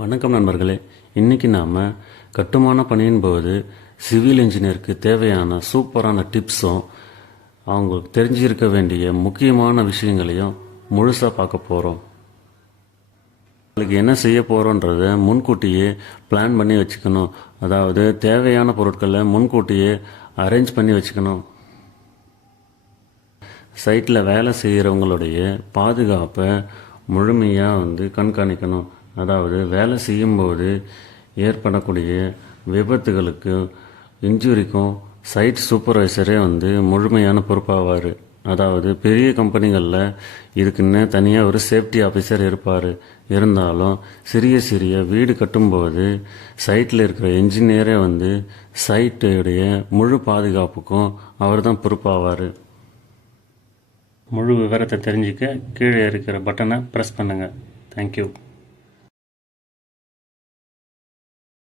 வணக்கம் நண்பர்களே. இன்றைக்கி நாம் கட்டுமான பணியின் போது சிவில் இன்ஜினியருக்கு தேவையான சூப்பரான டிப்ஸும் அவங்களுக்கு தெரிஞ்சிருக்க வேண்டிய முக்கியமான விஷயங்களையும் முழுசாக பார்க்க போகிறோம். அவங்களுக்கு என்ன செய்ய போகிறோன்றத முன்கூட்டியே பிளான் பண்ணி வச்சுக்கணும். அதாவது தேவையான பொருட்களை முன்கூட்டியே அரேஞ்ச் பண்ணி வச்சுக்கணும். சைட்டில் வேலை செய்கிறவங்களுடைய பாதுகாப்பை முழுமையாக கண்காணிக்கணும். அதாவது வேலை செய்யும்போது ஏற்படக்கூடிய விபத்துகளுக்கும் இன்ஜுரிக்கும் சைட் சூப்பர்வைசரே முழுமையான பொறுப்பாவார். அதாவது பெரிய கம்பெனிகளில் இதுக்குன்னு தனியாக ஒரு சேஃப்டி ஆஃபீஸர் இருப்பார். இருந்தாலும் சிறிய வீடு கட்டும்போது சைட்டில் இருக்கிற என்ஜினியரே சைட்டுடைய முழு பாதுகாப்புக்கும் அவர் தான் பொறுப்பாவார். முழு விவரத்தை தெரிஞ்சுக்க கீழே இருக்கிற பட்டனை ப்ரெஸ் பண்ணுங்கள். தேங்க்யூ.